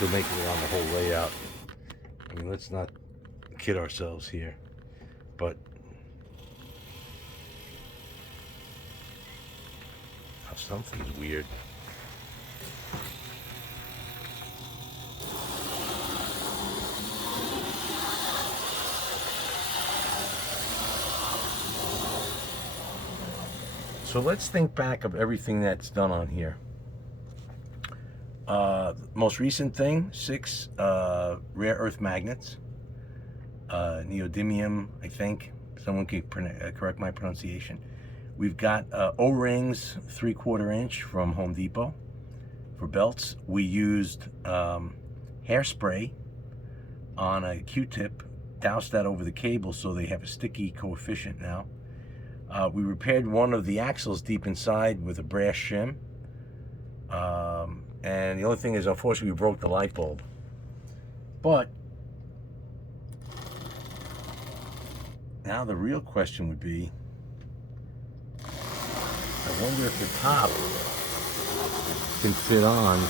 she'll make it around the whole layout. I mean, let's not kid ourselves here. But something's weird. So let's think back of everything that's done on here. Most recent thing, 6 rare earth magnets. Neodymium, I think. Someone can correct my pronunciation. We've got O-rings, 3/4 inch from Home Depot for belts. We used hairspray on a Q-tip, doused that over the cable so they have a sticky coefficient now. We repaired one of the axles deep inside with a brass shim. And the only thing is, unfortunately, we broke the light bulb. But now the real question would be, I wonder if the top can fit on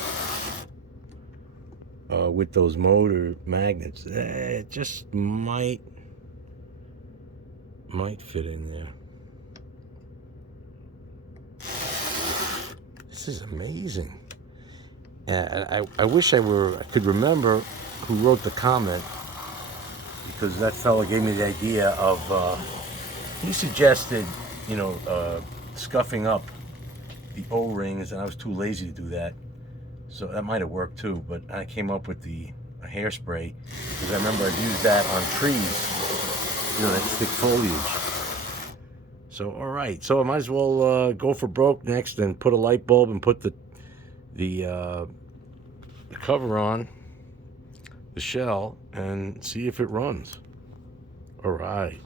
with those motor magnets. It just might fit in there. This is amazing. I wish I could remember who wrote the comment, because that fella gave me the idea of, he suggested, scuffing up the O-rings, and I was too lazy to do that. So that might have worked too, but I came up with the hairspray, because I remember I've used that on trees, that thick foliage. So, all right. So I might as well go for broke next and put a light bulb and put the cover on the shell and see if it runs. All right.